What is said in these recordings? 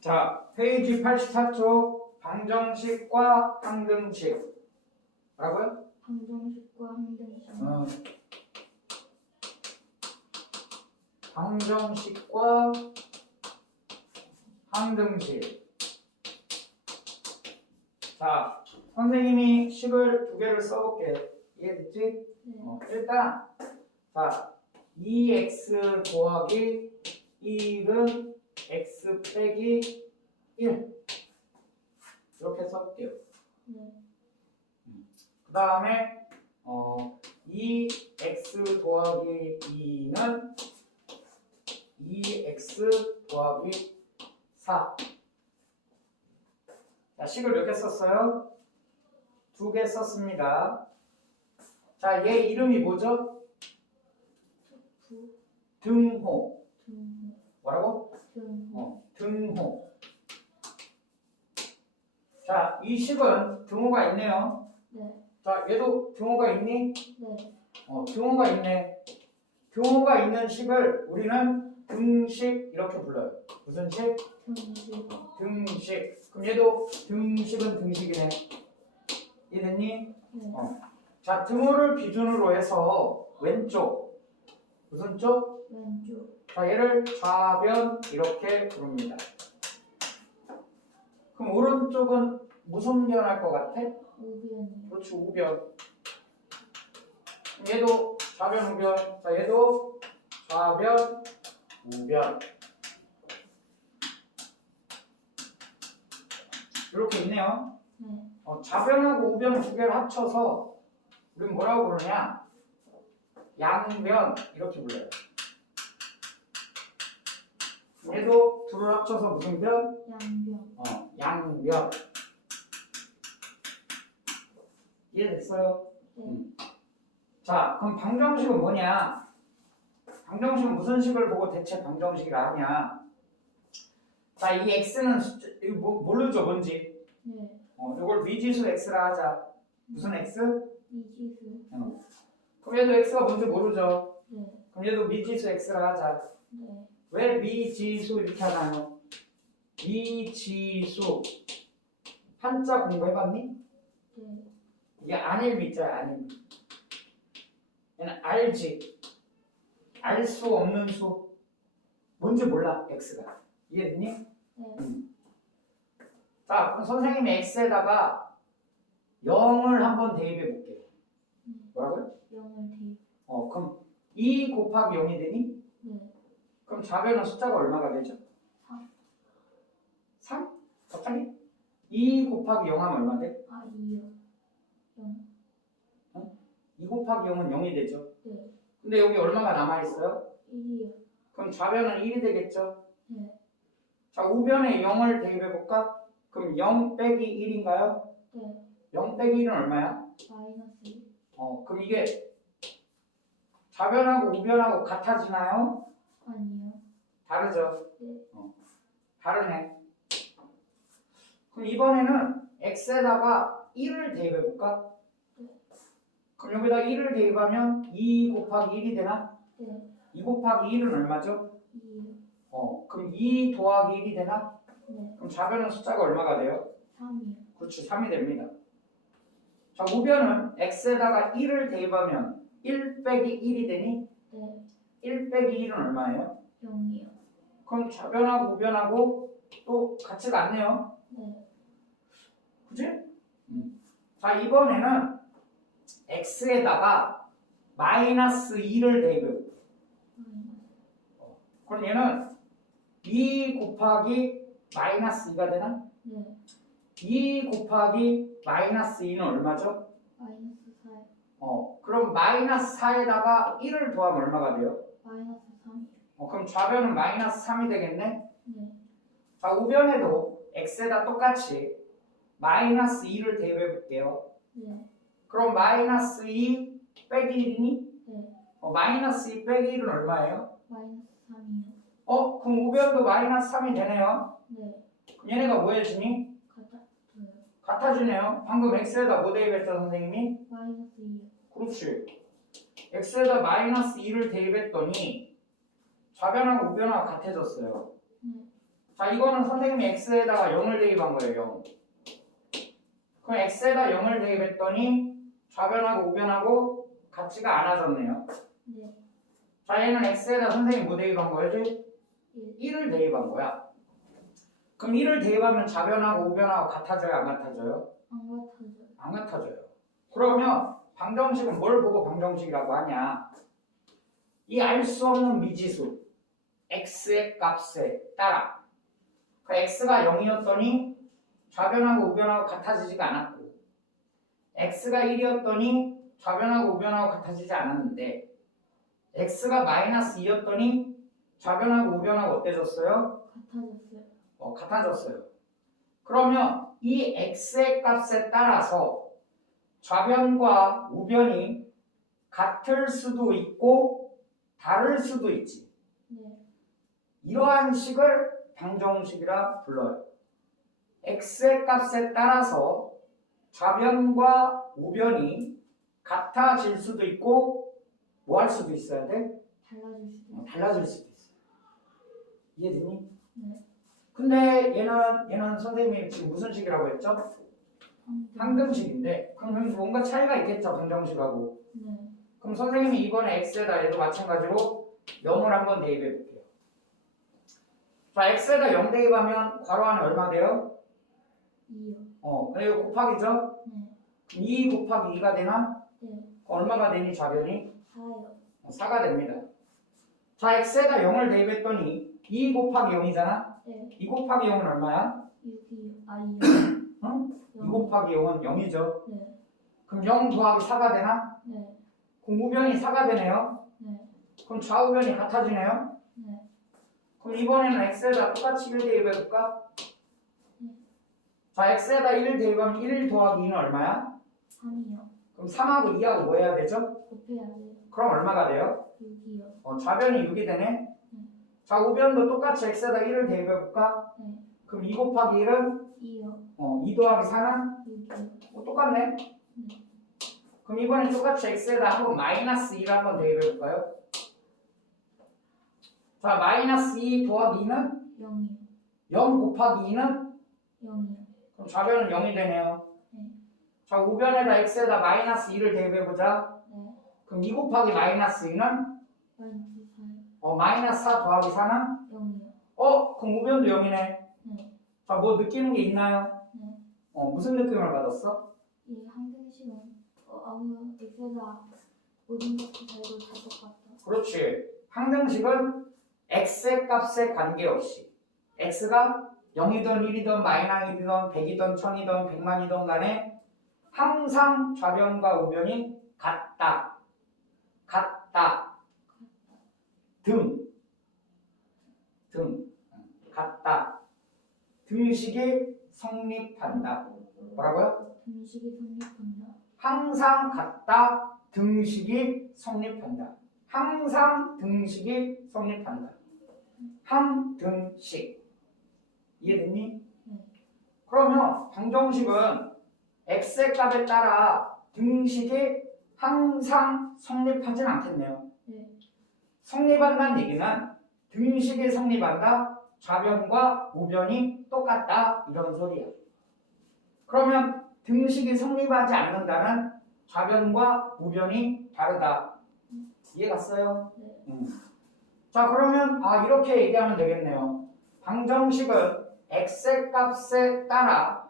자, 페이지 84쪽 방정식과 항등식. 뭐라고요? 방정식과 항등식. 방정식과 항등식. 자, 선생님이 식을 두 개를 써볼게. 이해됐지? 네. 일단 자, 2x 더하기 1은 x 빼기 1 이렇게 써볼게요. 네. 그 다음에 2x 더하기 2는 2x 더하기 4. 자, 식을 몇 개 썼어요? 2개 썼습니다. 자, 얘 이름이 뭐죠? 등호. 등호. 뭐라고? 등호. 등호. 자, 이 식은 등호가 있네요. 네. 자, 얘도 등호가 있니? 네. 등호가 있네. 등호가 있는 식을 우리는 등식 이렇게 불러요. 무슨 식? 등식. 등식. 그럼 얘도 등식은 등식이네. 이해됐니? 네. 자, 등호를 기준으로 해서 왼쪽. 무슨 쪽? 왼쪽. 자, 얘를 좌변 이렇게 부릅니다. 그럼 오른쪽은 무슨 변 할 것 같아? 우변이요. 그렇지, 우변. 얘도 좌변, 우변. 자, 얘도 좌변, 우변. 이렇게 있네요. 네. 좌변하고 우변 두 개를 합쳐서 우리는 뭐라고 부르냐? 양변 이렇게 불러요. 얘도 둘을 합쳐서 무슨 변? 양변. 양변. 이해됐어요? 네. 자, 그럼 방정식은 뭐냐? 방정식은 무슨 식을 보고 대체 방정식이라 하냐? 자, 이 x는 이거 모르죠, 뭔지? 네. 이걸 미지수 x라 하자. 무슨 x? 미지수. 그럼 얘도 x가 뭔지 모르죠? 네. 그럼 얘도 미지수 x라 하자. 네. 왜 미지수 이렇게 하나요? 미지수 한자 공부해봤니? 네. 이게 아닐 미자야, 아닐 미. 얘는 알지. 알 수 없는 수. 뭔지 몰라, x가. 이해됐니? 네. 자, 그럼 선생님이 x에다가 0을 한번 대입해 볼게. 뭐라고요? 0을 대입. 그럼 2 곱하기 0이 되니? 네. 그럼 좌변은 숫자가 얼마가 되죠? 3. 3? 갑자기? 2 곱하기 0 하면 얼마 돼? 아, 2요. 0. 2 곱하기 0은 0이 되죠. 네. 근데 여기 얼마가 남아있어요? 1이요. 그럼 좌변은 1이 되겠죠? 네. 자, 우변에 0을 대입해볼까? 그럼 0 빼기 1인가요? 네. 0 빼기 1은 얼마야? 마이너스 1. 그럼 이게 좌변하고 우변하고 같아지나요? 아니요. 다르죠? 네. 다르네. 그럼 이번에는 x에다가 1을 대입해볼까? 네. 그럼 여기다 1을 대입하면 2 곱하기 1이 되나? 네. 2 곱하기 1은 얼마죠? 2요. 그럼 2 더하기 1이 되나? 네. 그럼 좌변은 숫자가 얼마가 돼요? 3이요. 그렇지, 3이 됩니다. 자, 우변은 x에다가 1을 대입하면 1 빼기 1이 되니? 네. 1 빼기 1은 얼마예요? 0이요. 그럼 좌변하고 우변하고 또 같지가 않네요. 네. 그치? 자, 이번에는 x에다가 마이너스 2를 대입해요. 마이너스. 그럼 얘는 2 곱하기 마이너스 2가 되나? 네. 2 곱하기 마이너스 2는 얼마죠? 마이너스 4. 그럼 마이너스 4에다가 1을 더하면 얼마가 돼요? 마이너스 3이요. 그럼 좌변은 마이너스 3이 되겠네? 네. 자, 우변에도 x에다 똑같이 마이너스 2를 대입해 볼게요. 네. 그럼 마이너스 2 빼기 1이니? 네. 마이너스 2 빼기 1은 얼마예요? 마이너스 3이요. 그럼 우변도 마이너스 3이 되네요. 네. 그럼 얘네가 뭐해지니? 같아요. 같아지네요. 방금 x에다 뭐 대입했죠, 선생님이? 마이너스 2요. 그렇지. x에다 마이너스 2를 대입했더니 좌변하고 우변하고 같아졌어요. 네. 자, 이거는 선생님이 x에다가 0을 대입한 거예요. 0. 그럼 x에다 0을 대입했더니 좌변하고 우변하고 같지가 않아졌네요. 네. 자, 얘는 x에다 선생님이 뭐 대입한 거였지? 1. 1을 대입한 거야. 그럼 1을 대입하면 좌변하고 우변하고 같아져요? 안 같아져요? 안 같아져요. 안 같아져요. 그러면 방정식은 뭘 보고 방정식이라고 하냐? 이 알 수 없는 미지수 x의 값에 따라 그 x가 0이었더니 좌변하고 우변하고 같아지지가 않았고 x가 1이었더니 좌변하고 우변하고 같아지지 않았는데 x가 마이너스 2였더니 좌변하고 우변하고 어때졌어요? 같아졌어요. 같아졌어요. 그러면 이 x의 값에 따라서 좌변과 우변이 같을 수도 있고 다를 수도 있지. 네. 이러한 식을 방정식이라 불러요. x의 값에 따라서 좌변과 우변이 같아질 수도 있고 뭐 할 수도 있어야 돼? 달라질 수도 있어요. 달라질 수도 있어. 이해되니? 네. 근데 얘는 선생님이 지금 무슨 식이라고 했죠? 항등식인데 그럼 뭔가 차이가 있겠죠, 방정식하고. 네. 그럼 선생님이 이번에 x에다 얘도 마찬가지로 0을 한번 대입해 볼게요. 자, x에다 0 대입하면 괄호 안에 얼마 돼요? 2요. 그리고 곱하기죠? 네. 2 곱하기 2가 되나? 네. 얼마가 되니 좌변이? 4요. 4가 됩니다. 자, x에다 0을 대입했더니 2 곱하기 0이잖아? 네. 2 곱하기 0은 얼마야? 6이요. 아, 2요. 응? 2 곱하기 0은 0이죠. 네. 그럼 0 더하기 4가 되나? 네. 그럼 우변이 4가 되네요. 네. 그럼 좌우변이 같아지네요. 네. 그럼 이번에는 x에다 똑같이 1 대입해볼까? 네. 자, x에다 1 대입하면 1 더하기 2는 얼마야? 3이요. 그럼 3하고 2하고 뭐 해야 되죠? 곱해야 돼요. 그럼 얼마가 돼요? 6이요. 좌변이 6이 되네. 자, 우변도 똑같이 x에다 1을 대입해볼까? 네. 그럼 2 곱하기 1은 2요. 2 더하기 4는 6이요. 똑같네. 그럼 이번엔 똑같이 x에다 한번 마이너스 2를 한번 대입해볼까요? 자, 마이너스 2 더하기 2는 0이요. 0 곱하기 2는 0이요. 그럼 좌변은 0이 되네요. 네. 자, 우변에다 x에다 마이너스 2를 대입해보자. 네. 그럼 2 곱하기 마이너스 2는 마이너스 4요. 마이너스 4 더하기 4는 0이요. 그럼 우변도 0이네. 네. 자, 뭐 느끼는 게 있나요? 네. 무슨 느낌을 받았어? 이 항등식은 아무 x에다 모든 것을 달고 다 똑같다. 그렇지. 항등식은 x의 값에 관계없이 x가 0이든 1이든 마이너스이든 100이든 1000이든 100만이든 간에 항상 좌변과 우변이 같다. 같다. 등식이 성립한다. 뭐라고요? 등식이 성립한다. 항상 같다. 등식이 성립한다. 항상 등식이 성립한다. 항등식. 이해됐니? 네. 그러면 방정식은 x의 값에 따라 등식이 항상 성립하진 않겠네요. 네. 성립한다는 얘기는 등식이 성립한다. 좌변과 우변이 똑같다. 이런 소리야. 그러면 등식이 성립하지 않는다는 좌변과 우변이 다르다. 이해 갔어요? 네. 자, 그러면 이렇게 얘기하면 되겠네요. 방정식은 x의 값에 따라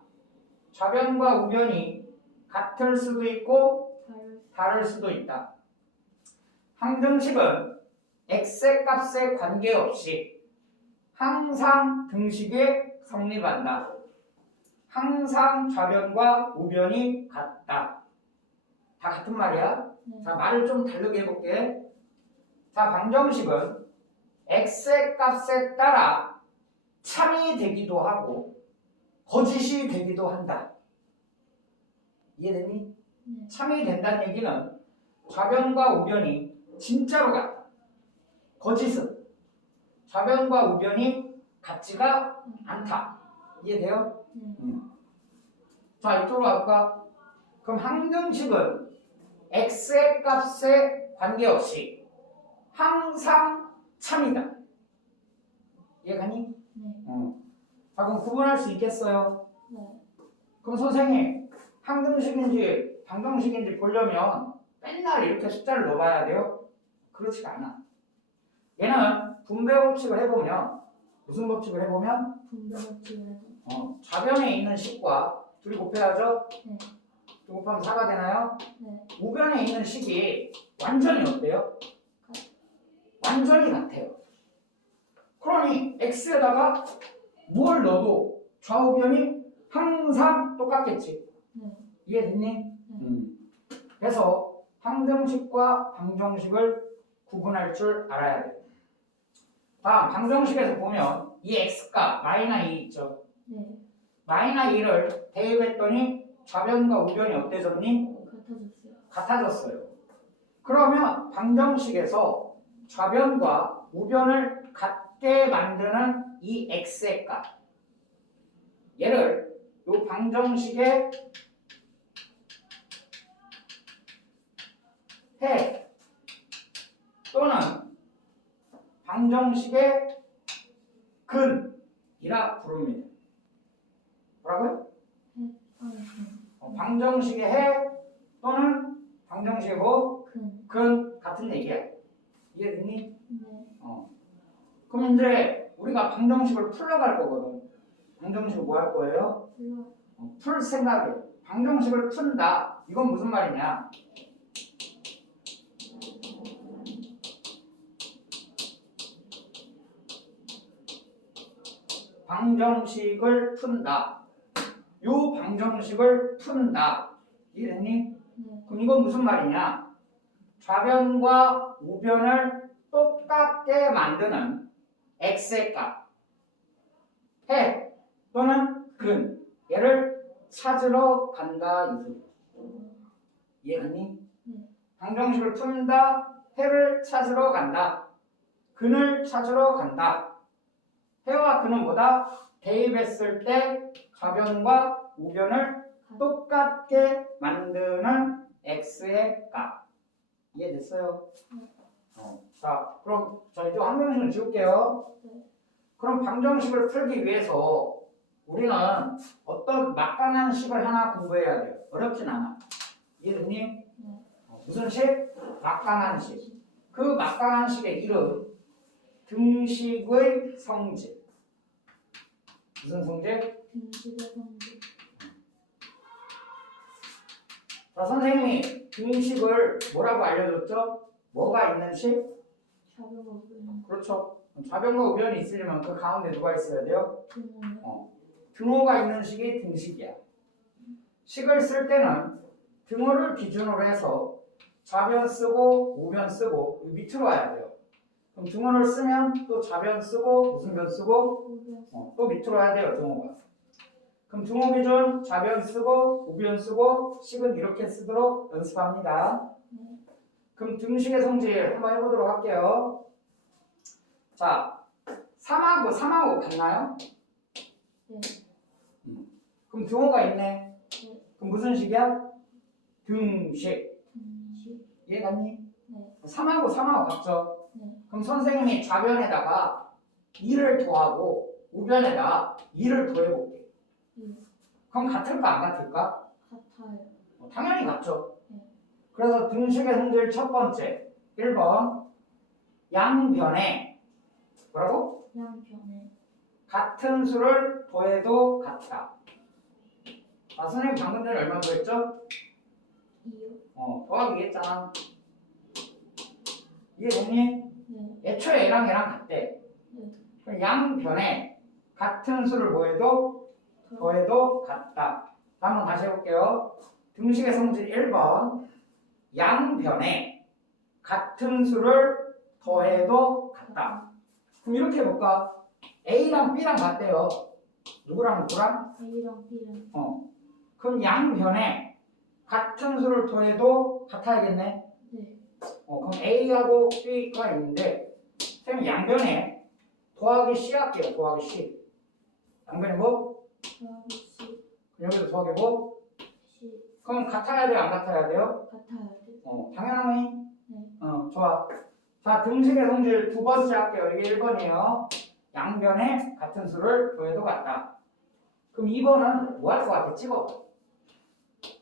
좌변과 우변이 같을 수도 있고 다를 수도 있다. 항등식은 x의 값에 관계없이 항상 등식에 성립한다. 항상 좌변과 우변이 같다. 다 같은 말이야. 네. 자, 말을 좀 다르게 해볼게. 자, 방정식은 x의 값에 따라 참이 되기도 하고 거짓이 되기도 한다. 이해됐니? 네. 참이 된다는 얘기는 좌변과 우변이 진짜로 같다. 거짓은 좌변과 우변이 같지가 않다. 이해돼요? 네. 자, 이쪽으로 가볼까? 그럼 항등식은 x의 값에 관계없이 항상 참이다. 이해가니? 네. 자, 그럼 구분할 수 있겠어요? 네. 그럼 선생님, 항등식인지 방정식인지 보려면 맨날 이렇게 숫자를 넣어봐야 돼요? 그렇지가 않아. 얘는 분배 법칙을 해보면 무슨 법칙을 해보면 분배 법칙을 좌변에 있는 식과 둘이 곱해야죠? 네. 2 곱하면 4가 되나요? 네. 우변에 있는 식이 완전히 어때요? 완전히 같아요. 그러니 x에다가 뭘 넣어도 좌우변이 항상 똑같겠지. 네. 이해됐니? 그래서 항등식과 방정식을 구분할 줄 알아야 돼요. 다음 방정식에서 보면 이 x값 -2 있죠. 네. -2를 대입했더니 좌변과 우변이 어때졌니? 같아졌어요. 같아졌어요. 그러면 방정식에서 좌변과 우변을 같게 만드는 이 x의 값, 얘를 이 방정식의 해 또는 방정식의 근이라 부릅니다. 뭐라고요? 방정식의 해 또는 방정식의 뭐? 근 같은 얘기야. 이해됐니? 네. 그럼 이제 우리가 방정식을 풀러갈 거거든. 방정식을 뭐 할 거예요? 풀 생각이에요. 방정식을 푼다. 이건 무슨 말이냐? 방정식을 푼다. 요 방정식을 푼다. 이해됐니? 네. 그럼 이건 무슨 말이냐? 좌변과 우변을 똑같게 만드는 x의 값, 해 또는 근, 얘를 찾으러 간다 이 소리. 이해됐니? 네. 방정식을 푼다, 해를 찾으러 간다, 근을 찾으러 간다. 해와 근은 뭐다? 대입했을 때 좌변과 우변을 똑같게 만드는 x의 값. 이해됐어요? 자, 그럼 자 이제 항등식을 지울게요. 네. 그럼 방정식을 풀기 위해서 우리는 어떤 막강한 식을 하나 공부해야 돼요. 어렵진 않아. 이해됐니? 네. 무슨 식? 막강한 식. 그 막강한 식의 이름 등식의 성질. 무슨 성질? 등식의 성질. 자, 선생님이 등식을 뭐라고 알려줬죠? 뭐가 있는 식? 좌변과 우변. 그렇죠. 좌변과 우변이 있으려면 그 가운데 누가 있어야 돼요? 등호요. 등호가 있는 식이 등식이야. 식을 쓸 때는 등호를 기준으로 해서 좌변 쓰고 우변 쓰고 밑으로 와야 돼요. 그럼 등호를 쓰면 또 좌변 쓰고 무슨 변 쓰고 우변. 또 밑으로 와야 돼요. 등호가. 그럼 등호 기준 좌변 쓰고 우변 쓰고 식은 이렇게 쓰도록 연습합니다. 네. 그럼 등식의 성질 한번 해보도록 할게요. 자, 3하고 같나요? 네. 그럼 등호가 있네. 네. 그럼 무슨 식이야? 등식. 등식. 이해갔니? 네. 3하고 같죠? 네. 그럼 선생님이 좌변에다가 2를 더하고 우변에다가 2를 더해볼게. 네. 그럼 같을까 안 같을까? 같아요. 당연히 같죠. 네. 그래서 등식의 성질 첫 번째 1번 양변에 뭐라고? 양변에. 같은 수를 더해도 같다. 아, 선생님 방금 전에 얼마 더했죠? 2요. 더하기 했잖아. 이해됐니? 네. 애초에 얘랑 같대. 네. 그럼 양변에 같은 수를 더해도 같다. 한번 다시 해볼게요. 등식의 성질 1번 양변에 같은 수를 더해도 같다. 그럼 이렇게 해볼까? A랑 B랑 같대요. 누구랑 누구랑? A랑 B랑. 그럼 양변에 같은 수를 더해도 같아야겠네. 네. 그럼 A하고 B가 있는데 선생님 양변에 더하기 C 할게요. 더하기 C. 양변에 뭐? 더하기 C. 여기도 더하기 뭐? C. 그럼 같아야 돼요? 안 같아야 돼요? 같아야 돼. 당연하니? 네. 좋아. 자, 등식의 성질 두 번째 할게요. 이게 1번이에요. 양변에 같은 수를 더해도 같다. 그럼 2번은 뭐 할 것 같아? 찍어.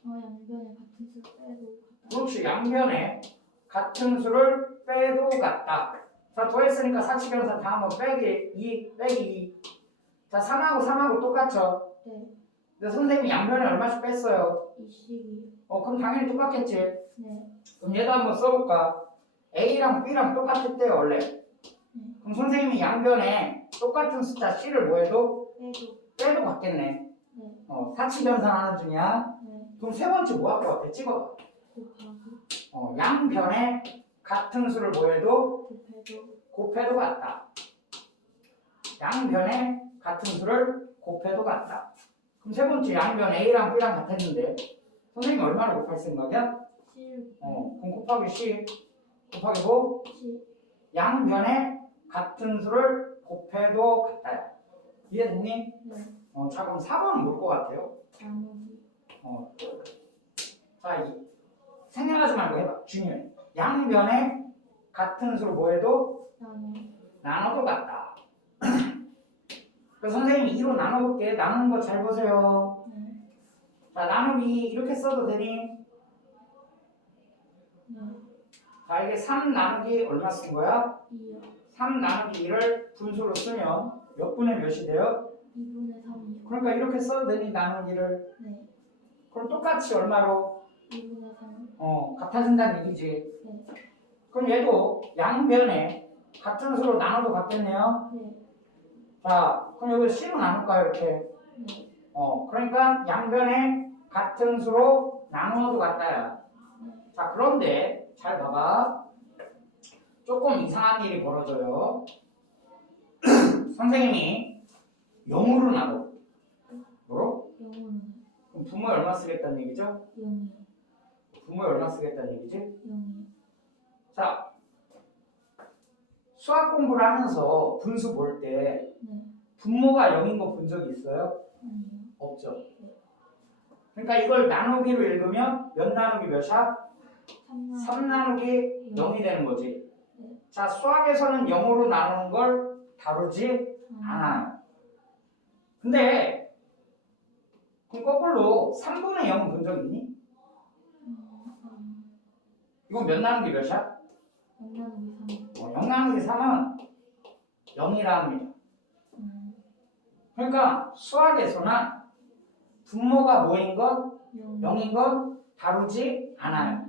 양변에 같은 수 빼도 같다. 그렇지. 양변에 같은 수를 빼도 같다. 자, 더했으니까 사칙연산 다 한번 빼기 2 빼기 2. 자, 3하고 3하고 똑같죠? 네. 근데 선생님이 양변에 얼마씩 뺐어요? 22. 그럼 당연히 똑같겠지. 네. 그럼 얘도 한번 써볼까? A랑 B랑 똑같았대요, 원래. 그럼 선생님이 양변에 똑같은 숫자 C를 뭐 해도? 빼도 같겠네. 네. 사칙연산 하는 중이야. 네. 그럼 세 번째 뭐 할 것 같아? 찍어봐. 곱하기. 양변에 같은 수를 뭐 해도? 곱해도. 곱해도 같다. 양변에 같은 수를 곱해도 같다. 그럼 세 번째 양변 A랑 B랑 같았는데 선생님이 얼마나 곱할 생각이야? 7. 그럼 곱하기 C 곱하기 뭐? 7. 양변에 같은 수를 곱해도 같다. 이해됐니? 네. 자 그럼 4번은 뭘 것 같아요? 나누기. 자 생각하지 말고 해봐. 중요해. 양변에 같은 수를 뭐 해도? 나눠도 같다. 그래서 선생님이 2로 나눠볼게. 나누는 거 잘 보세요. 네. 자, 나누기 이렇게 써도 되니? 네. 자, 이게 3 나누기 얼마 쓴 거야? 2요. 3 나누기 2를 분수로 쓰면 몇 분의 몇이 돼요? 2분의 3이요. 그러니까 이렇게 써도 되니 나누기를. 네. 그럼 똑같이 얼마로? 2분의 3. 같아진다는 얘기지. 네. 그럼 얘도 양변에 같은 수로 나눠도 같겠네요. 네. 자, 그럼 여기 C로 나눌까요? 이렇게. 네. 그러니까 양변에 같은 수로 나누어도 같다야. 자, 그런데 잘 봐봐. 조금 이상한 일이 벌어져요. 선생님이 0으로 나눠. 뭐로? 0은 그럼 분모에 얼마 쓰겠다는 얘기죠? 0이요. 분모에 얼마 쓰겠다는 얘기지? 0이요. 자, 수학 공부를 하면서 분수 볼 때 네. 분모가 0인 거 본 적이 있어요? 아니요. 없죠. 그러니까 이걸 나누기로 읽으면 몇 나누기 몇이야? 3 나누기 0이 되는 거지. 네. 자, 수학에서는 0으로 나누는 걸 다루지 않아요. 근데 그럼 거꾸로 3분의 0은 본 적 있니? 이건 몇 나누기 몇이야? 0 나누기 3. 0 나누기 3은 0이랍니다. 그러니까 수학에서는 분모가 뭐인 것? 0인 것 다루지 않아요.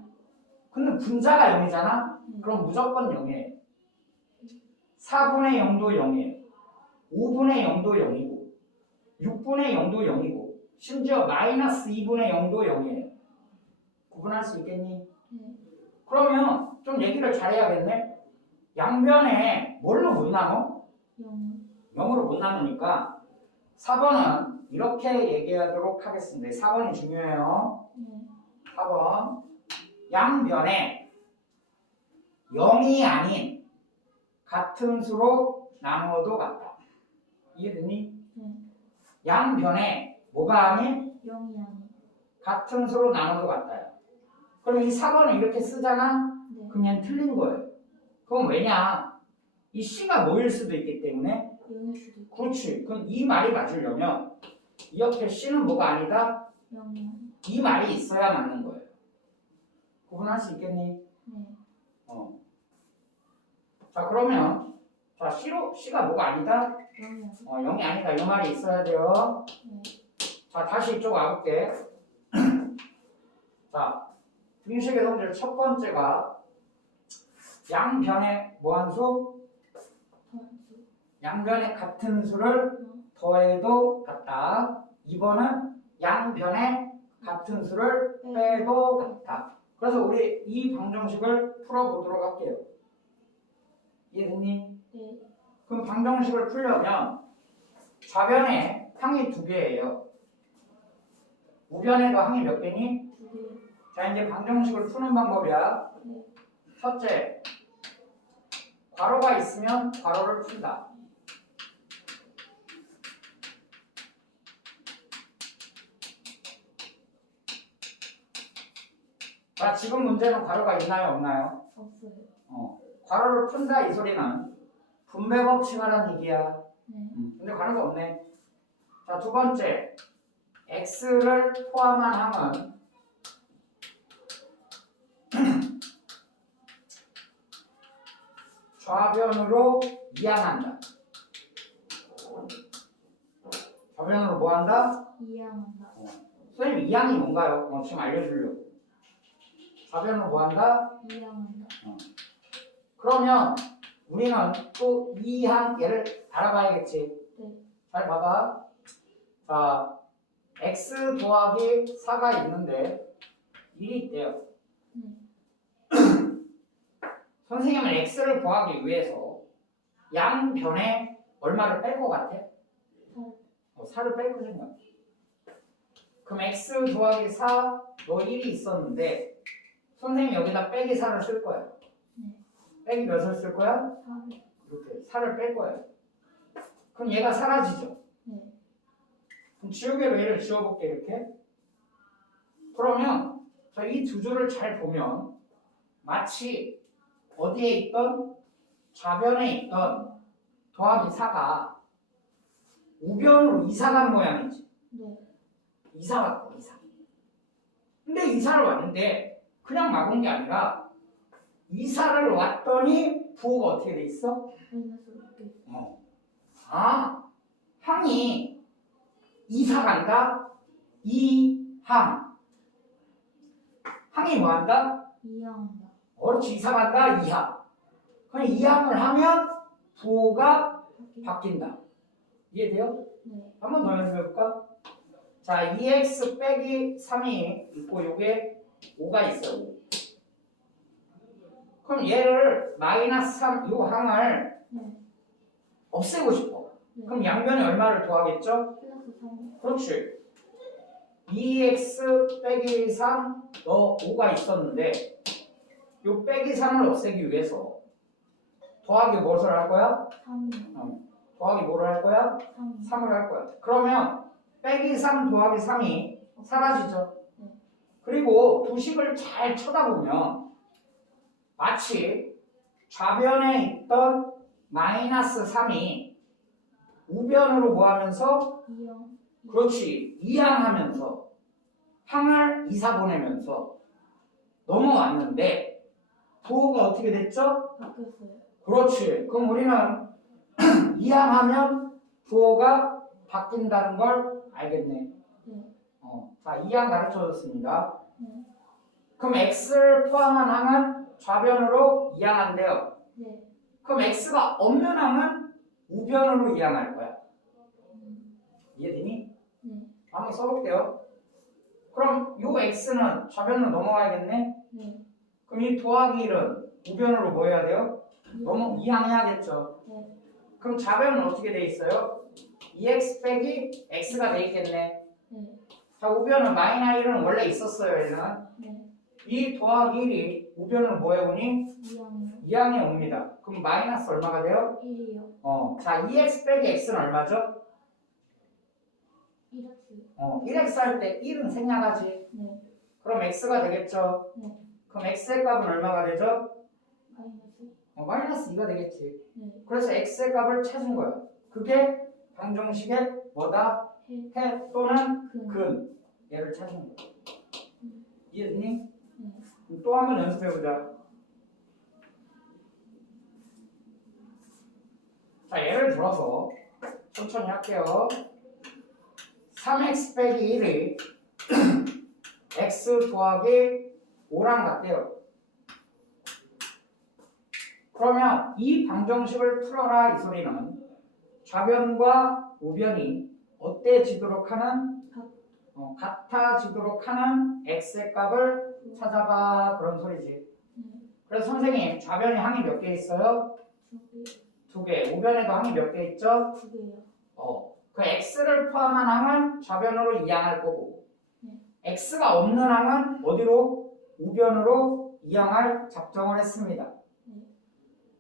근데 분자가 0이잖아? 그럼 무조건 0이에요. 4분의 0도 0이에요. 5분의 0도 0이고 6분의 0도 0이고 심지어 마이너스 2분의 0도 0이에요. 구분할 수 있겠니? 네. 그러면 좀 얘기를 잘해야겠네. 양변에 뭘로 못 나눠? 0. 0으로 못 나누니까 4번은 이렇게 얘기하도록 하겠습니다. 4번이 중요해요. 네. 4번 양변에 0이 아닌 같은 수로 나누어도 같다. 이해되니? 네. 양변에 뭐가 아닌? 0이 아닌. 같은 수로 나눠도 같다요. 그럼 이 4번을 이렇게 쓰잖아? 네. 그냥 틀린 거예요. 그럼 왜냐? 이 C가 뭐일 수도 있기 때문에 0일 수도 있고. 그렇지. 그럼 이 말이 맞으려면 이 옆에 C는 뭐가 아니다? 0이. 이 말이 있어야 맞는 거예요. 구분할 수 있겠니? 네. 자 그러면 자 C가 뭐가 아니다? 0이. 0이 아니다. 이 말이 있어야 돼요. 네. 자 다시 이쪽 와볼게. 자 등식의 성질 첫 번째가 양변의 무한수? 양변의 같은 수를 더해도 같다. 2번은 양변의 같은 수를 빼도 같다. 그래서 우리 이 방정식을 풀어보도록 할게요. 이해됐니? 네. 그럼 방정식을 풀려면 좌변에 항이 2개예요. 우변에도 항이 몇 개니? 2개. 자 이제 방정식을 푸는 방법이야. 네. 첫째, 괄호가 있으면 괄호를 푼다. 자 지금 문제는 괄호가 있나요 없나요? 없어요. 괄호를 푼다 이 소리는 분배 법칙 하라는 얘기야. 네. 근데 가는 거 없네. 자, 두 번째. x를 포함한 항은 좌변으로 이항한다. 좌변으로 뭐 한다? 이해한다. 선생님 이항이 뭔가요? 지금 알려주려고. 좌변으로 뭐 한다? 이해한다. 그러면 우리는 또 이항 얘를 알아봐야겠지. 네. 잘 봐봐. 자, x 더하기 4가 있는데 1이 있대요. 네. 선생님은 x를 구하기 위해서 양변에 얼마를 뺄 것 같아? 4를 뺄 거 생각. 그럼 x 더하기 4, 너 1이 있었는데 선생님이 여기다 빼기 4를 쓸 거야. 네. 빼기 몇을 쓸 거야? 4를. 이렇게 4를 뺄 거야. 그럼 얘가 사라지죠. 네. 그럼 지우개로 얘를 지워볼게 이렇게. 그러면 이 두 줄을 잘 보면 마치 어디에 있던 좌변에 있던 더하기 4가 우변으로 이사 간 모양이지. 네. 이사 갔고 이사. 근데 이사를 왔는데 그냥 막 온 게 아니라 이사를 왔더니 부호가 어떻게 돼 있어? 마이너스 6개. 아, 항이 이사 간다. 이항. 항이 뭐 한다? 이해한다. 그렇지, 이사 간다. 이항. 그럼 이항을 하면 부호가 바뀐다. 이해돼요? 네. 한 번 더 연습해볼까? 자, 2x 빼기 3이 있고 요게 5가 있어요. 5. 그럼 얘를 마이너스 3, 요 항을 네. 없애고 싶어. 네. 그럼 양변에 얼마를 더하겠죠? 플러스 3. 그렇지. 2x 빼기 3, 너 5가 있었는데 요 빼기 3을 없애기 위해서 더하기 무엇을 할 거야? 3이요. 더하기 뭐를 할 거야? 3. 3을 할 거야. 그러면 빼기 3 더하기 3이 사라지죠. 네. 그리고 부식을 잘 쳐다보면 마치 좌변에 있던 마이너스 3이 우변으로 뭐 하면서? 이형. 그렇지. 이항하면서 항을 이사 보내면서 넘어왔는데 부호가 어떻게 됐죠? 바뀌었어요. 그렇지. 그럼 우리는 이항하면 부호가 바뀐다는 걸 알겠네. 네. 자, 이항 가르쳐줬습니다. 네. 그럼 x를 포함한 항은 좌변으로 이항한대요. 네. 그럼 x가 없는 항은 우변으로 이항할 거야. 이해되니? 네. 한번 써볼게요. 그럼 요 x는 좌변으로 넘어가야겠네. 네. 그럼 이 더하기 1은 우변으로 뭐 해야 돼요? 이항해야겠죠. 네. 그럼 좌변은 어떻게 돼 있어요? 2x 빼기 x가 돼 있겠네. 네. 자, 우변은 마이너스 1은 원래 있었어요. 얘는. 네. 이 더하기 1이 우변으로 뭐 해오니? 이형이요. 2항에 옵니다. 그럼 마이너스 얼마가 돼요? 1이요. 자, 2x 빼기 x는 얼마죠? 1x. 1x 할 때 1은 생략하지. 네. 그럼 x가 되겠죠? 네. 그럼 x의 값은 얼마가 되죠? 마이너스. 마이너스 2가 되겠지. 네. 그래서 x의 값을 찾은 거야. 그게 방정식의 뭐다? 해 또는 근. 얘를 찾은 거야. 이해됐니? 네. 또 한 번 연습해보자. 자, 예를 들어서 천천히 할게요. 3x 빼기 1이 x 더하기 5랑 같대요. 그러면 이 방정식을 풀어라 이 소리는 좌변과 우변이 어때지도록 하는 같아지도록 하는 x의 값을 찾아봐 그런 소리지. 네. 그래서 선생님 좌변에 항이 몇 개 있어요? 2개. 우변에도 항이 몇 개 있죠? 2개요. 그 x를 포함한 항은 좌변으로 이항할 거고 네. x가 없는 항은 어디로? 우변으로 이항할 작정을 했습니다. 네.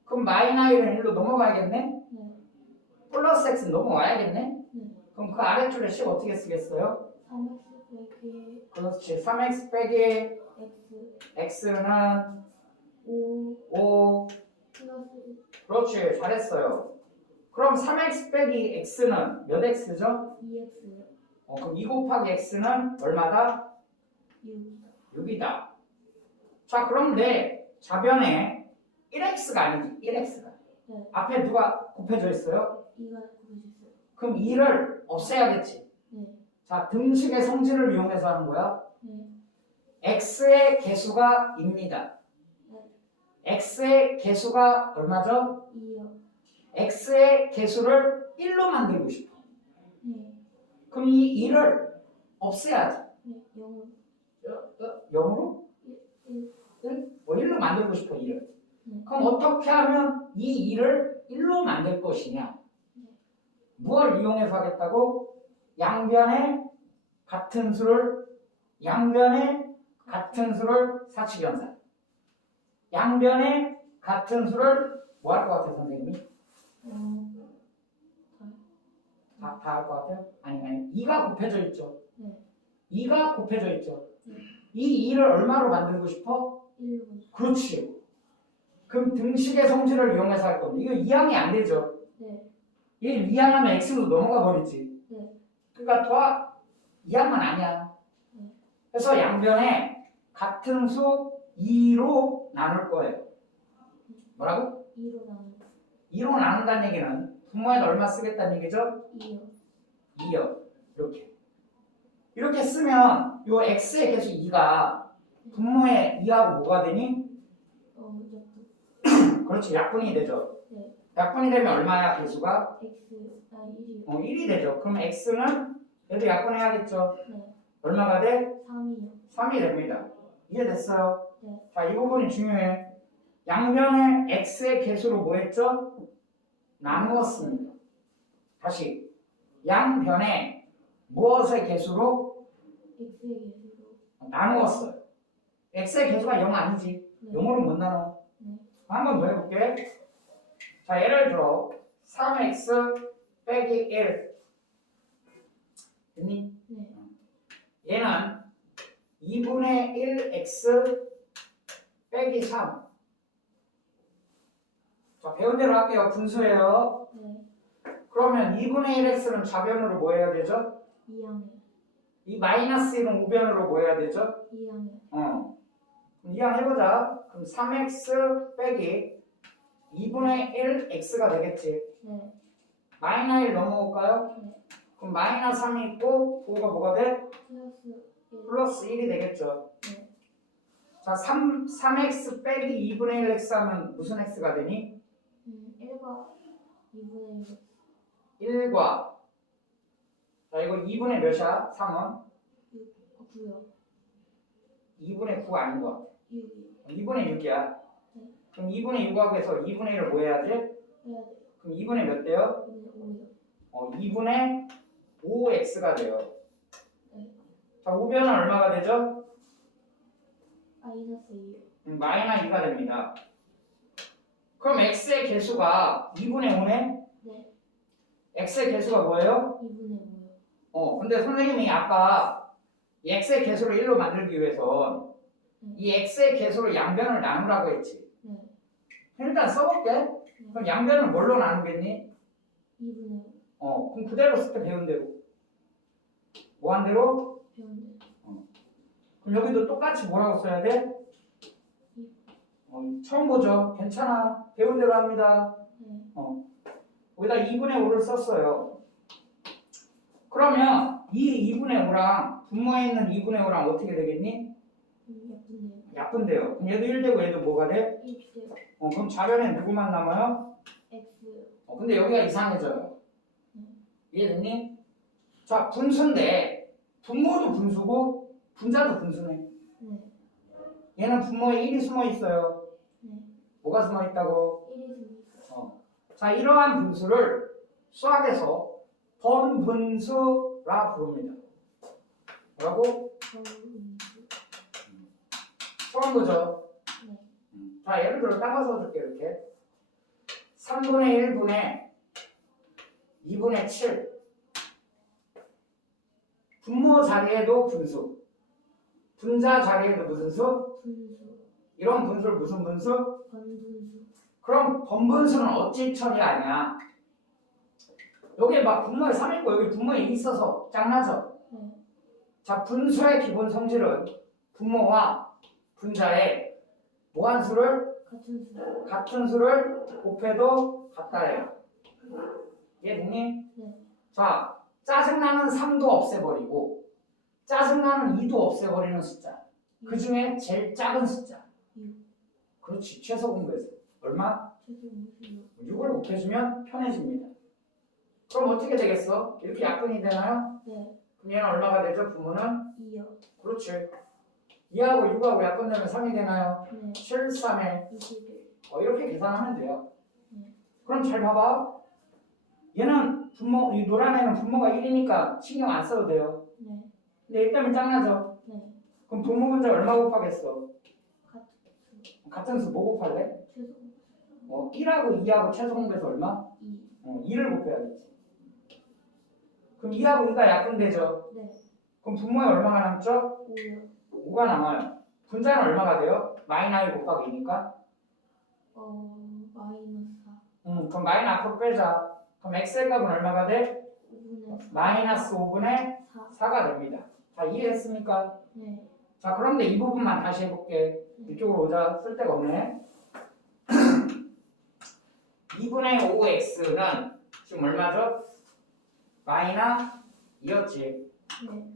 그럼 마이너스 1은 1로 넘어가야겠네? 네. 플러스 x는 넘어와야겠네? 네. 그럼 그 아래줄에 식 어떻게 쓰겠어요? 3x 빼기 그렇지. 3x 빼기 x. x는 5 5. 플러스 그렇지. 잘했어요. 그럼 3x 빼기 x는 몇 x죠? 2x요. 그럼 2 곱하기 x는 얼마다? 6. 6이다. 자, 그런데 좌변에 1x가 아니지. 1x가. 네. 앞에 누가 곱해져 있어요? 2가 곱해졌어요. 그럼 2를 없애야겠지. 네. 자, 등식의 성질을 이용해서 하는 거야. 네. x의 개수가 2입니다. x의 개수가 얼마죠? 2요. x의 개수를 1로 만들고 싶어. 네. 그럼 이 2를 없애야지. 네. 0. 0으로? 1. 1로 만들고 싶어, 2를. 네. 그럼 어떻게 하면 이 2를 1로 만들 것이냐? 무엇을 이용해서 하겠다고? 양변에 같은 수를 사칙연산. 양변에 같은 수를 뭐 할 것 같아요, 선생님이? 다 할 것 같아요? 아니 2가 곱해져 있죠. 네. 2가 곱해져 있죠. 네. 이 2를 얼마로 만들고 싶어? 1로. 그렇지. 그럼 등식의 성질을 이용해서 할 겁니다. 이거 이항이 안 되죠. 네. 얘 이항하면 x로 넘어가 버리지. 네. 그러니까 이항은 아니야. 네. 그래서 양변에 같은 수 2로 나눌 거예요. 뭐라고? 2로 나누. 2로 나눈다는 얘기는 분모에다 얼마 쓰겠다는 얘기죠? 2요. 2요. 이렇게 쓰면 요 x의 개수 2가 분모에 2하고 뭐가 되니? 약분. 그렇지, 약분이 되죠. 네. 약분이 되면 얼마야, 개수가? x. 1이요. 1이 되죠. 그럼 x는 얘도 약분해야겠죠. 네. 얼마가 돼? 3이요. 3이 됩니다. 이해됐어요? 네. 자, 이 부분이 중요해. 양변의 x의 개수로 뭐 했죠? 나누었습니다. 다시 양변의 무엇의 개수로? x의 개수로. 나누었어요. x의 개수가 0 아니지. 네. 0으로 못 나눠. 네. 한 번 더 해볼게. 자, 예를 들어 3x 빼기 1 됐니? 네. 얘는 2분의 1x 빼기 3. 자, 배운 대로 할게요. 분수예요. 네. 그러면 2분의 1x는 좌변으로 뭐 해야 되죠? 2항에. 이 마이너스 1은 우변으로 뭐 해야 되죠? 2항에. 그럼 이항 해보자. 그럼 3x 빼기 2분의 1x가 되겠지. 네. 마이너스 1 넘어올까요? 네. 그럼 마이너스 3이 있고 그거가 뭐가 돼? 플러스 1. 플러스 1이 되겠죠. 네. 자, 3x 빼기 2분의 1x 하면 무슨 x가 되니? 1과 2분의 1. 1과 자, 이거 2분의 몇이야? 3은? 9요. 2분의 9 아닌 것 같아. 6이요. 2분의 6이야. 네. 그럼 2분의 6하고 해서 2분의 1을 뭐 해야지? 해야 돼. 그럼 2분의 몇 돼요? 2분의 5요. 2분의 5x가 돼요. 네. 자, 우변은 얼마가 되죠? 마이너스 2요. 마이너스 2가 됩니다. 그럼 x의 개수가 2분의 5네? 네. x의 개수가 뭐예요? 2분의 5요. 근데 선생님이 아까 이 x의 개수를 1로 만들기 위해서 이 x의 개수로 양변을 나누라고 했지. 네. 일단 써볼게. 그럼 양변을 뭘로 나누겠니? 2분의 5. 그럼 그대로 쓸 때 배운 대로. 뭐 한 대로? 배운대. 그럼 여기도 똑같이 뭐라고 써야 돼? 처음 보죠. 괜찮아. 배운 대로 합니다. 네. 여기다 2분의 5를 썼어요. 그러면 이 2분의 5랑 분모에 있는 2분의 5랑 어떻게 되겠니? 예쁜데요. 약분돼요. 그럼 얘도 1 되고 얘도 뭐가 돼? 1돼요. 그럼 좌변에 누구만 남아요? X. 근데 여기가 이상해져요. 이해됐니? 자, 분수인데 분모도 분수고 분자도 분수네. 네. 얘는 분모에 1이 숨어 있어요. 네. 뭐가 숨어 있다고? 1이 됩니까? 자, 이러한 분수를 수학에서 번분수라 부릅니다. 뭐라고? 번분수. 처음 보죠? 네. 자, 예를 들어 따라서 줄게 이렇게. 3분의 1분의 2분의 7. 분모 자리에도 분수. 분자 자리에도 무슨 수? 분수. 이런 분수를 무슨 분수? 번분수. 그럼 번분수는 어찌 처리하냐? 여기에 막 분모에 3 있고 여기 분모에 2 있어서 짱나죠? 네. 자, 분수의 기본 성질은 분모와 분자의 무한수를 같은 수. 곱해도 같다예요. 이해됐니? 네. 자, 짜증나는 3도 없애버리고 짜증나는 2도 없애버리는 숫자. 그 중에 제일 작은 숫자. 6. 그렇지. 최소 공부에서. 얼마? 최소 56. 6을 곱해주면 편해집니다. 그럼 어떻게 되겠어? 이렇게 약분이 되나요? 네. 그럼 얘는 얼마가 되죠? 부모는? 2요. 그렇지. 2하고 6하고 약분되면 3이 되나요? 네. 7, 3에 21. 이렇게 계산하면 돼요. 네. 그럼 잘 봐봐. 얘는 분모, 이 노란 애는 분모가 1이니까 신경 안 써도 돼요. 네. 근데 1 때문에 짱나죠? 네. 그럼 분모 분자 얼마 곱하겠어? 같은 수. 같은 수 뭐 곱할래? 최소 1하고 2하고 최소 공배에서 얼마? 2. 2를 곱해야겠지. 그럼 2하고 2가 약분되죠? 네. 그럼 분모에 얼마가 남죠? 5요. 5가 남아요. 분자는 얼마가 돼요? 마이너스 2 곱하기 2니까? 마이너스 4. 그럼 마이너스 앞으로 빼자. 그럼 x의 값은 얼마가 돼? 5분의 마이너스 5분의 4. 4가 됩니다. 자, 이해했습니까? 네. 자, 그런데 이 부분만 다시 해볼게. 이쪽으로 오자. 쓸데가 없네. 2분의 5x는 지금 얼마죠? 마이너스 2였지. 네.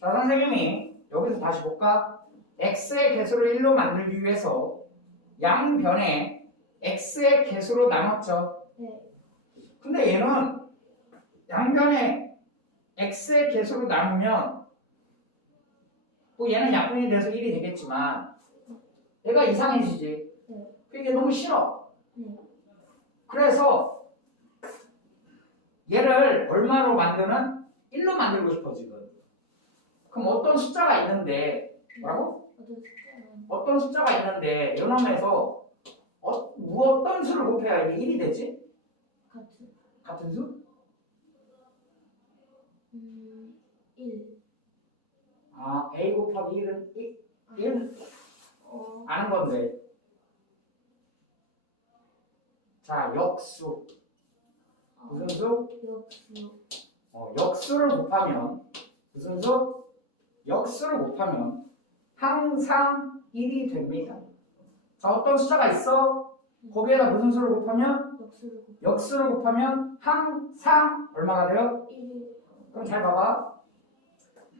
자, 선생님이 여기서 다시 볼까? x의 개수를 1로 만들기 위해서 양변에 x의 개수로 나눴죠. 네. 근데 얘는 양변에 x의 개수로 나누면 또 얘는 약분이 돼서 1이 되겠지만 얘가 이상해지지. 네. 그게 너무 싫어. 네. 그래서 얘를 얼마로 만드는? 1로 만들고 싶어 지금. 그럼 어떤 숫자가 있는데 뭐라고? 어떤 숫자가 있는데 이놈에서 어떤 수를 곱해야 이게 1이 되지? 같은 수? 1. 아, a 곱하기 1은 1? 아는 건데. 자, 역수. 무슨 수? 역수. 역수를 곱하면 무슨 수? 역수를 곱하면 항상 1이 됩니다. 자, 어떤 숫자가 있어? 거기에다 무슨 수를 곱하면? 역수를 곱하면 항상 얼마가 돼요? 1. 그럼 잘 봐봐.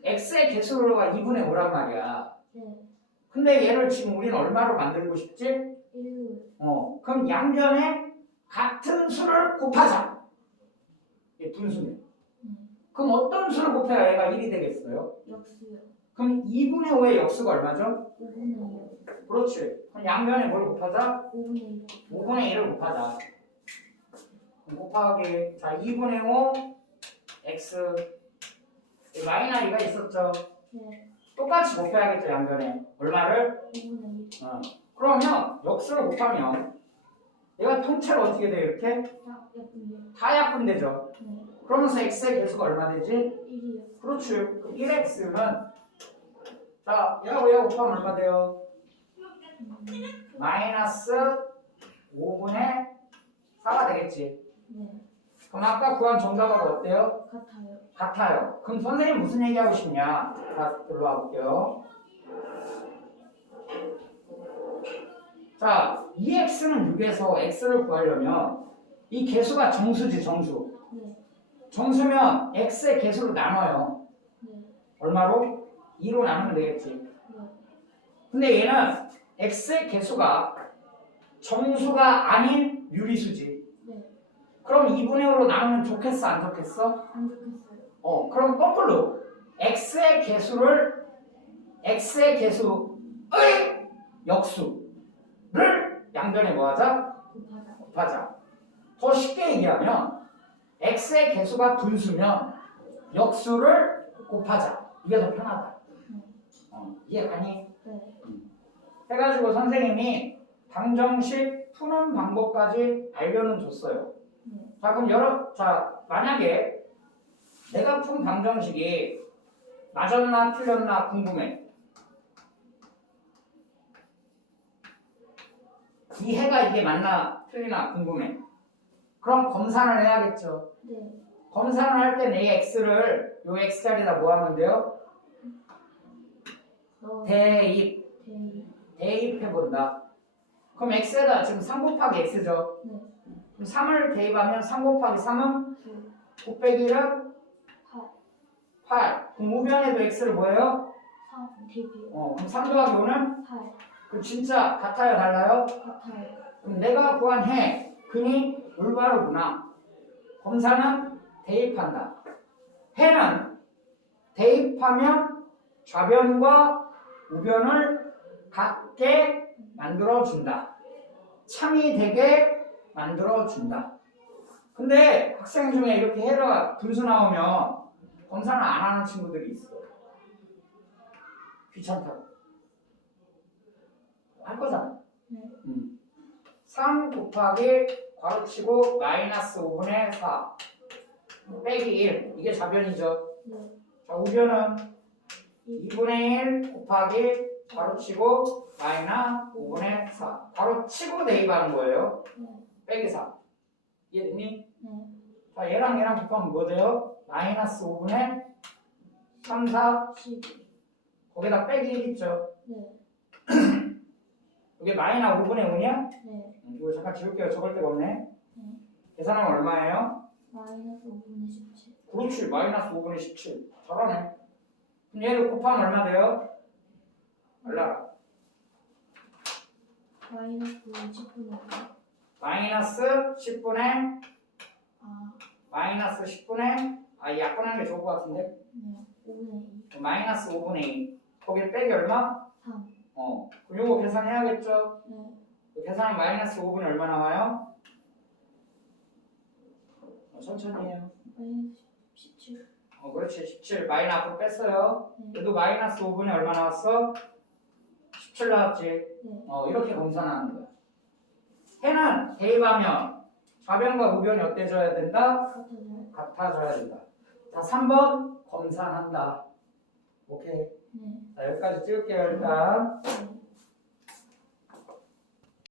x의 개수가 2분의 5란 말이야. 네. 근데 얘를 지금 우리는 얼마로 만들고 싶지? 1. 그럼 양변에 같은 수를 곱하자. 이게 분수네. 그럼 어떤 수를 곱해야 얘가 1이 되겠어요? 역수요. 그럼 2분의 5의 역수가 얼마죠? 5분의 1. 그렇지. 그럼 양변에 뭘 곱하자? 5분의 1. 5분의 1을 곱하자. 그럼 곱하기. 자, 2분의 5 x 마이너스 2가 있었죠? 네. 똑같이 곱해야겠죠, 양변에. 얼마를? 5분의 1. 그러면 역수를 곱하면 얘가 통째로 어떻게 돼 이렇게? 자, 약분이요. 다 약분되죠. 네. 그러면서 x의 개수가 얼마 되지? 1이요. 그렇지. 그럼 1x는 자, 얘하고 얘하고 곱하면 얼마 돼요? 마이너스 5분의 4가 되겠지. 네. 그럼 아까 구한 정답하고 어때요? 같아요. 같아요. 그럼 선생님 무슨 얘기하고 싶냐? 자, 들로 와볼게요. 자, 2x는 6에서 x를 구하려면 이 개수가 정수지, 정수. 네. 정수면 x의 개수로 나눠요. 네. 얼마로? 2로 나누면 되겠지. 네. 근데 얘는 x의 개수가 정수가 아닌 유리수지. 네. 그럼 2분의 5로 나누면 좋겠어, 안 좋겠어? 안 좋겠어요. 그럼 거꾸로 x의 개수를 x의 개수의 역수를 양변에 뭐하자? 곱하자. 곱하자. 더 쉽게 얘기하면 x의 개수가 분수면 역수를 곱하자. 이게 더 편하다. 이해가니? 네. 해가지고 선생님이 방정식 푸는 방법까지 알려는 줬어요. 네. 자, 그럼 만약에 내가 푼 방정식이 맞았나 틀렸나 궁금해. 이 해가 이게 맞나 틀리나 궁금해. 그럼 검산을 해야겠죠. 네. 검사를 할 때는 이 x를 요 x자리에다 뭐 하면 돼요? 대입. 대입해 본다. 그럼 x에다 지금 3 곱하기 x죠? 네. 그럼 3을 대입하면 3 곱하기 3은 9 빼기 1은 8. 그럼 우변에도 x를 뭐예요? 3 대입이요. 그럼 3 더하기 5는? 8 그럼 진짜 같아요, 달라요? 같아요. 그럼 내가 구한 해, 근이 올바르구나. 검사는 대입한다. 해는 대입하면 좌변과 우변을 같게 만들어준다. 참이 되게 만들어준다. 근데 학생 중에 이렇게 해가 분수 나오면 검사는 안 하는 친구들이 있어. 귀찮다고. 할 거잖아. 네. 3 곱하기 괄호치고 마이너스 5분의 4 빼기 1. 이게 좌변이죠. 네. 자, 우변은 2분의 1 곱하기 괄호치고 마이너스 5분의 4. 괄호치고 대입하는 거예요. 네. 빼기 4. 이해됐니? 네. 자, 얘랑 곱하면 뭐 돼요? 마이너스 5분의 3, 4. 12. 거기다 빼기 1 있죠. 네. 이게 마이너스 5분의 5냐? 네. 이거 잠깐 지울게요. 적을 데가 없네. 네. 계산하면 얼마예요? 마이너스 5분의 17. 그렇지. 마이너스 5분의 17. 잘하네. 그럼 얘를 곱하면 얼마 돼요? 알라. 마이너스 10분의 5. 마이너스 10분의 마이너스 10분의 이 약분하는 게 좋을 것 같은데. 네. 5분의 2. 마이너스 5분의 2. 거기에 빼기 얼마? 3. 그럼 요거 계산해야겠죠? 네. 계산하면 마이너스 5분의 얼마 나와요? 천천히 해요. 마이너스 17. 그렇지. 17. 마이너스 앞으로 뺐어요. 네. 얘도 마이너스 5분의 얼마 나왔어? 17 나왔지. 네. 이렇게 검산하는 거야. 해는 대입하면 좌변과 우변이 어때져야 된다? 같아요. 같아져야 된다. 자, 3번 검산한다. 오케이. 네. 자, 여기까지 찍을게요, 일단. 네.